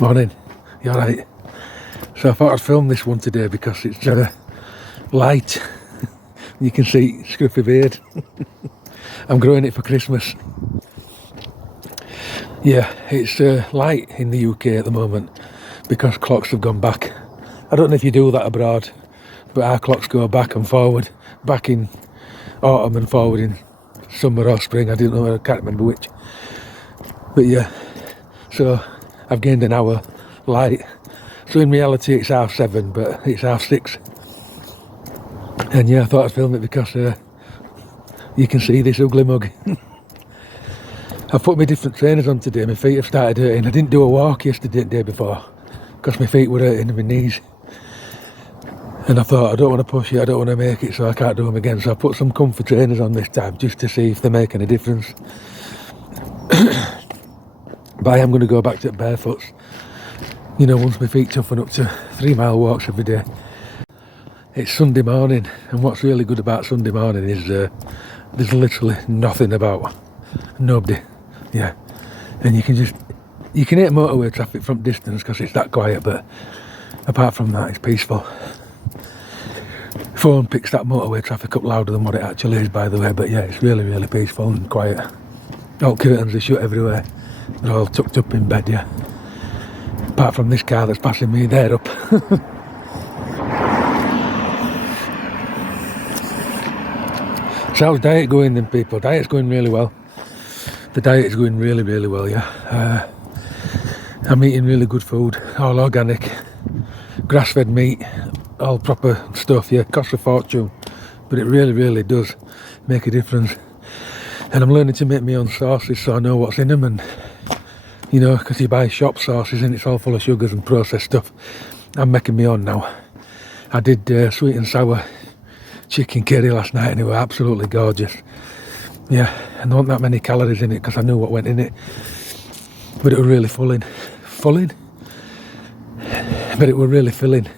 Morning, you alright? So I thought I'd film this one today because it's light. You can see scruffy beard. I'm growing it for Christmas. Yeah, it's light in the UK at the moment because clocks have gone back. I don't know if you do that abroad, but our clocks go back and forward, back in autumn and forward in summer or spring. I didn't know, I can't remember which. But yeah, so I've gained an hour light. So in reality it's 7:30, but it's 6:30. And yeah, I thought I'd film it because you can see this ugly mug. I've put my different trainers on today. My feet have started hurting. I didn't do a walk yesterday, the day before, because my feet were hurting and my knees. And I thought, I don't want to push it, I don't want to make it, so I can't do them again. So I put some comfort trainers on this time, just to see if they make any difference. But I am going to go back to barefoots. You know, once my feet toughen up to 3-mile walks every day. It's Sunday morning, and what's really good about Sunday morning is there's literally nothing about. Nobody. Yeah. And you can hit motorway traffic from distance because it's that quiet, but apart from that, it's peaceful. Phone picks that motorway traffic up louder than what it actually is, by the way, but yeah, it's really, really peaceful and quiet. All curtains are shut everywhere. They're all tucked up in bed, yeah. Apart from this car that's passing me, they're up. So how's diet going then, people? Diet's going really well. The diet is going really, really well, yeah. I'm eating really good food, all organic, grass-fed meat, all proper stuff, yeah. Costs a fortune, but it really, really does make a difference. And I'm learning to make my own sauces so I know what's in them, and you know, because you buy shop sauces and it's all full of sugars and processed stuff. I'm making my own now. I did sweet and sour chicken curry last night and it was absolutely gorgeous. Yeah, and there weren't that many calories in it because I knew what went in it. But it was really filling. Filling? But it was really filling.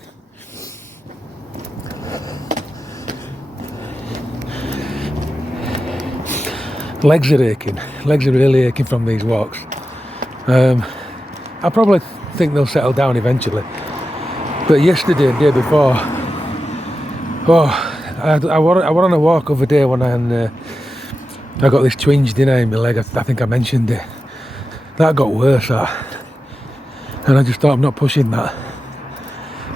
Legs are aching. Legs are really aching from these walks. I probably think they'll settle down eventually. But yesterday and the day before, I were on a walk over there when I got this twinge, didn't I, in my leg. I think I mentioned it. That got worse, that. And I just thought, I'm not pushing that.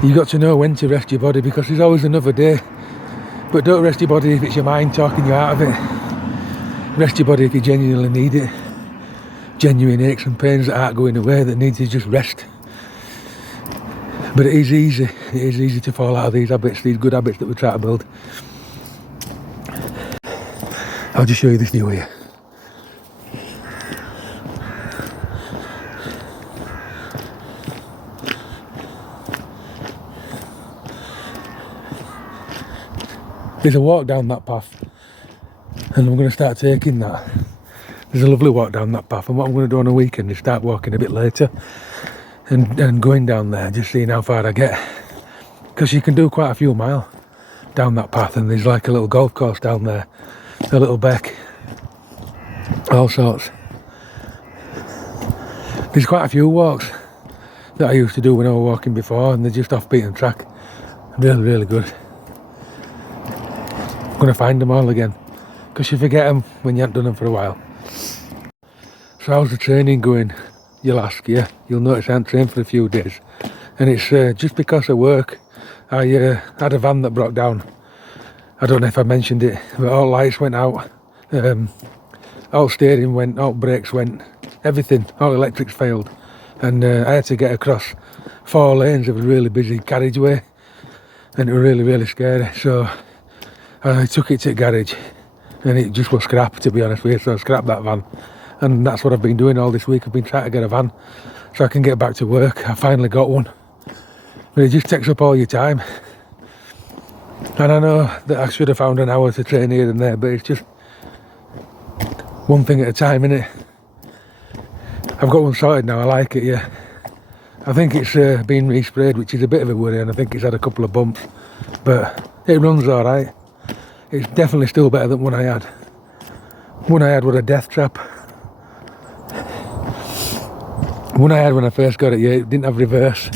You've got to know when to rest your body because there's always another day. But don't rest your body if it's your mind talking you out of it. Rest your body if you genuinely need it. Genuine aches and pains that aren't going away, that need to just rest. But it is easy to fall out of these habits, these good habits that we try to build. I'll just show you this new here. There's a walk down that path, and I'm going to start taking that. There's a lovely walk down that path, and what I'm going to do on a weekend is start walking a bit later and going down there, just seeing how far I get. Because you can do quite a few miles down that path, and there's like a little golf course down there, a little beck, all sorts. There's quite a few walks that I used to do when I was walking before, and they're just off beaten track. Really, really good. I'm going to find them all again, because you forget them when you haven't done them for a while. So how's the training going, you'll ask? Yeah, you'll notice I haven't trained for a few days. And it's just because of work. I had a van that broke down. I don't know if I mentioned it, but all lights went out. All steering went, all brakes went, everything, all electrics failed. And I had to get across 4 lanes of a really busy carriageway. And it was really, really scary. So I took it to the garage. And it just was scrap, to be honest with you, so I scrapped that van. And that's what I've been doing all this week. I've been trying to get a van so I can get back to work. I finally got one. But it just takes up all your time. And I know that I should have found an hour to train here and there, but it's just one thing at a time, innit? I've got one sorted now, I like it, yeah. I think it's been resprayed, which is a bit of a worry, and I think it's had a couple of bumps. But it runs alright. It's definitely still better than one I had. One I had was a death trap. One I had when I first got it, yeah, it didn't have reverse.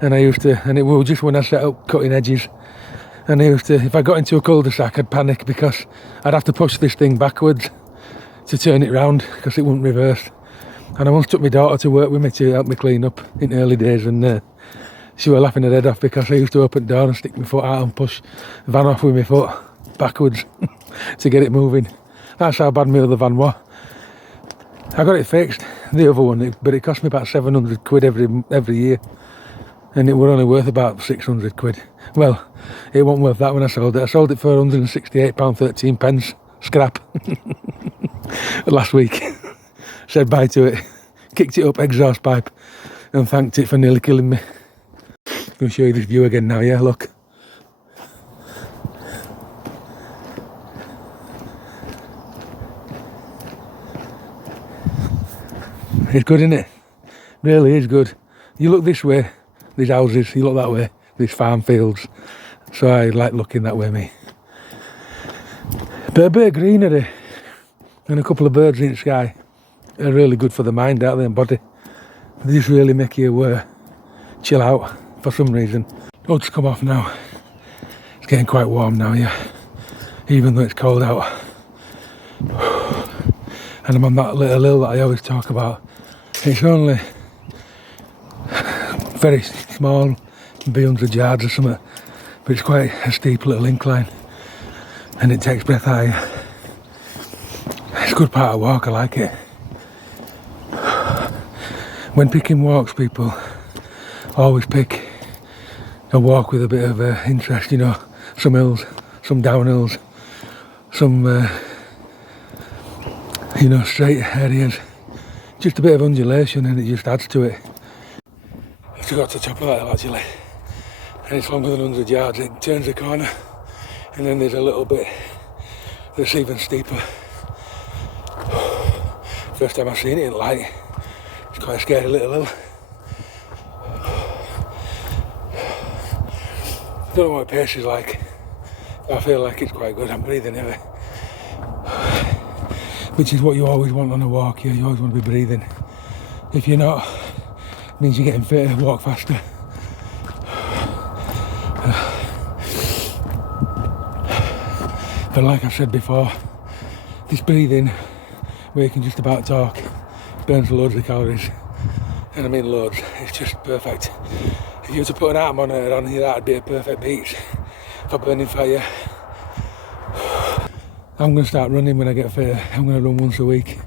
And it was just when I set up cutting edges. And if I got into a cul-de-sac, I'd panic because I'd have to push this thing backwards to turn it round because it wouldn't reverse. And I once took my daughter to work with me to help me clean up in early days, and she was laughing her head off because I used to open the door and stick my foot out and push the van off with my foot backwards to get it moving. That's how bad my other van was. I got it fixed, the other one, but it cost me about 700 quid every year. And it were only worth about 600 quid. Well, it wasn't worth that when I sold it. I sold it for £168.13 scrap last week. Said bye to it, kicked it up exhaust pipe and thanked it for nearly killing me. I'm going to show you this view again now, yeah, look. It's good, isn't it? Really is good. You look this way, there's houses, you look that way, there's farm fields. So I like looking that way, me. But a bit of greenery and a couple of birds in the sky are really good for the mind, aren't they, and body. They just really make you chill out for some reason. Oh, it's come off now. It's getting quite warm now, yeah. Even though it's cold out. And I'm on that little hill that I always talk about. It's only very small, maybe 100 yards or something, but it's quite a steep little incline and it takes breath higher. It's a good part of walk, I like it. When picking walks, people always pick a walk with a bit of interest, you know, some hills, some downhills, some you know, straight areas, just a bit of undulation, and it just adds to it. I've got to the top of that hill actually, and it's longer than 100 yards. It turns the corner and then there's a little bit that's even steeper. First time I've seen it in light. It's quite a scary little hill. I don't know what pace is like. I feel like it's quite good. I'm breathing heavy, which is what you always want on a walk. You always want to be breathing. If you're not, it means you're getting fitter, walk faster. But like I said before, this breathing, where you can just about talk, burns loads of calories. And I mean loads, it's just perfect. If you were to put an heart monitor on here, that'd be a perfect beach for burning fat. I'm going to start running when I get fitter. I'm going to run once a week.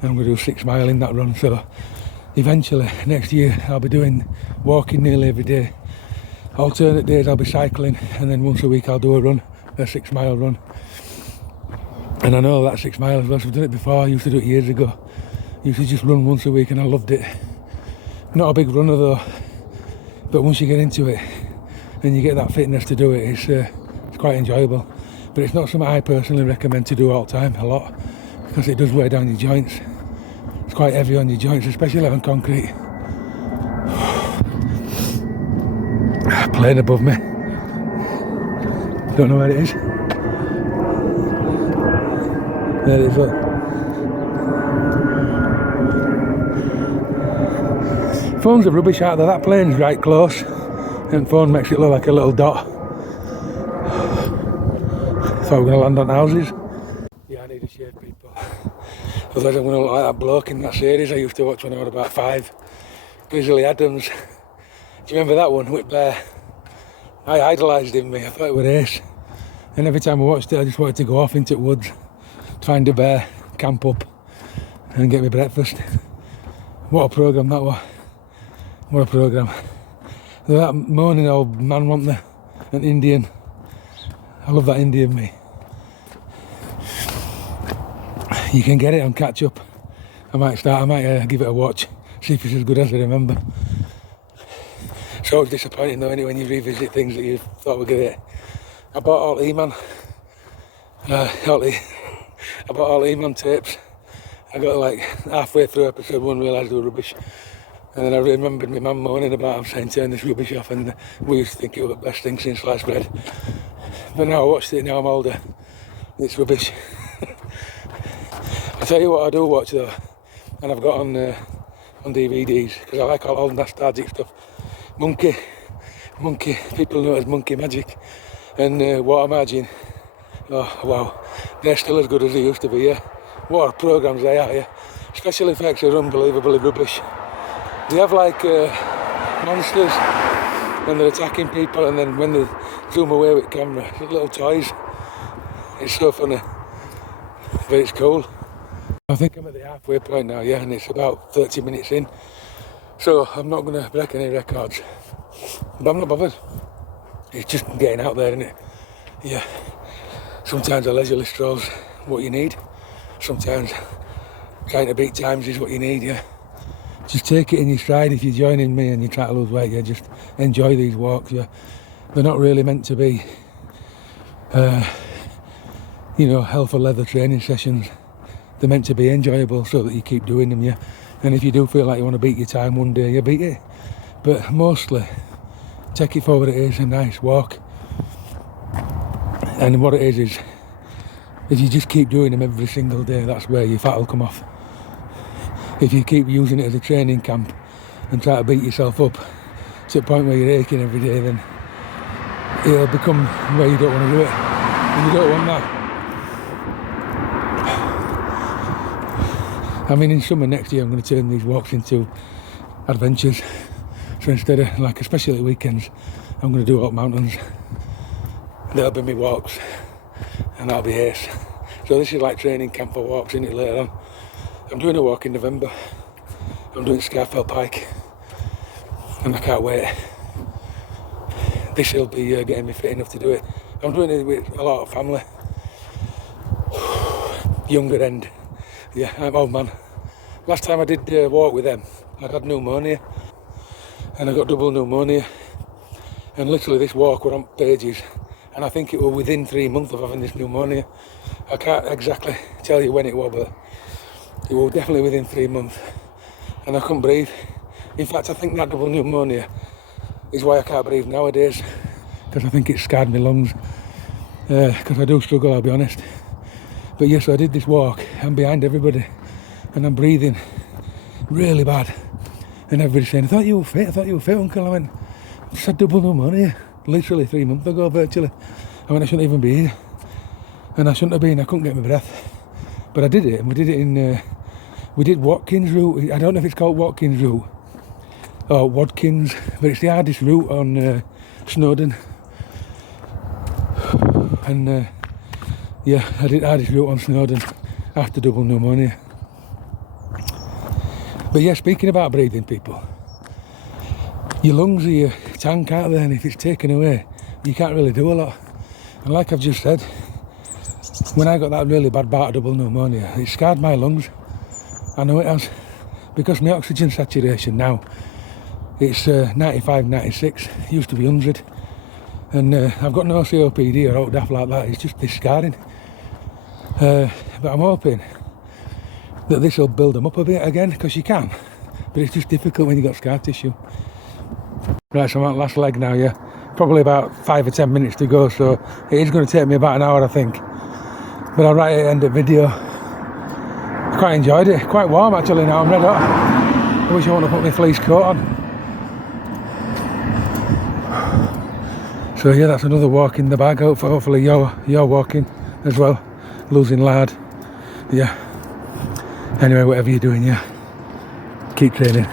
And I'm going to do 6 miles in that run. So eventually, next year, I'll be doing walking nearly every day. Alternate days I'll be cycling, and then once a week I'll do a run, a 6 mile run. And I know that 6 miles, I've done it before. I used to do it years ago. I used to just run once a week and I loved it. Not a big runner though, but once you get into it and you get that fitness to do it, it's quite enjoyable. But it's not something I personally recommend to do all the time, a lot, because it does wear down your joints. It's quite heavy on your joints, especially on concrete. Plane above me. Don't know where it is. There it is, look. Phones are rubbish out there. That plane's right close and phone makes it look like a little dot. Thought we were going to land on houses. Yeah, I need a shade, people. Otherwise I'm going to look like that bloke in that series I used to watch when I was about 5. Grizzly Adams. Do you remember that one, Whip Bear? I idolised him, I thought it was ace. And every time I watched it I just wanted to go off into the woods, find a bear, camp up and get me breakfast. What a programme that was. What a programme. That moaning old man, wasn't there? An Indian. I love that Indian, me. You can get it on catch up. I might give it a watch, see if it's as good as I remember. So it's disappointing though, when you revisit things that you thought were great. I bought all the E-Man. I bought all the E-Man tapes. I got like halfway through episode 1, realised they were rubbish. And then I remembered my mum moaning about them saying turn this rubbish off, and we used to think it was the best thing since sliced bread. But now I watched it, now I'm older, it's rubbish. I'll tell you what I do watch though, and I've got on on DVDs because I like all nostalgic stuff. Monkey, people know it as Monkey Magic, and Water Margin. Oh wow, they're still as good as they used to be, yeah. What programs they are, yeah. Special effects are unbelievably rubbish. They have like monsters and they're attacking people, and then when they zoom away with camera, little toys. It's so funny, but it's cool. I think I'm at the halfway point now, yeah, and it's about 30 minutes in. So I'm not going to break any records, but I'm not bothered. It's just getting out there, isn't it? Yeah. Sometimes a leisurely stroll's what you need. Sometimes trying to beat times is what you need, yeah. Just take it in your stride. If you're joining me and you try to lose weight, yeah, just enjoy these walks, yeah. They're not really meant to be, you know, hell for leather training sessions. They're meant to be enjoyable so that you keep doing them, yeah. And if you do feel like you want to beat your time one day, you beat it. But mostly, take it for what it is, a nice walk. And what it is if you just keep doing them every single day, that's where your fat will come off. If you keep using it as a training camp and try to beat yourself up to the point where you're aching every day, then it'll become where you don't want to do it. And you don't want that. I mean, in summer next year, I'm going to turn these walks into adventures. So instead of, like, especially at weekends, I'm going to do up mountains. That'll be my walks, and that'll be ace. So this is like training camp for walks, isn't it, later on? I'm doing a walk in November. I'm doing Scarfell Pike, and I can't wait. This will be getting me fit enough to do it. I'm doing it with a lot of family. Younger end. Yeah, I'm old man. Last time I did walk with them, I had pneumonia, and I got double pneumonia. And literally this walk were on pages, and I think it was within 3 months of having this pneumonia. I can't exactly tell you when it was, but it was definitely within 3 months, and I couldn't breathe. In fact, I think that double pneumonia is why I can't breathe nowadays, because I think it scarred my lungs, because I do struggle, I'll be honest. But yes, I did this walk, I'm behind everybody, and I'm breathing really bad, and everybody's saying, I thought you were fit, uncle. I went, I just had double pneumonia, literally 3 months ago, virtually. I went, I shouldn't even be here, and I shouldn't have been, I couldn't get my breath. But I did it, and we did it in, we did Watkins route. I don't know if it's called Watkins route, or Watkins, but it's the hardest route on Snowdon. And yeah, I did hardest route on Snowdon after double pneumonia. But yeah, speaking about breathing, people, your lungs are your tank, aren't they? And if it's taken away, you can't really do a lot. And like I've just said, when I got that really bad bout of double pneumonia, it scarred my lungs. I know it has, because my oxygen saturation now, it's 95, 96, it used to be 100. And I've got no COPD or out daft like that, it's just this scarring. But I'm hoping that this will build them up a bit again, because you can, but it's just difficult when you've got scar tissue. Right, so I'm at last leg now, yeah. Probably about 5 or 10 minutes to go, so it is going to take me about an hour, I think. But I'll write it at the end of the video. I quite enjoyed it, quite warm actually now, I'm red hot. I wish I wouldn't have put my fleece coat on. So yeah, that's another walk in the bag. Hopefully you're walking as well, losing lard. Yeah. Anyway, whatever you're doing, yeah, keep training.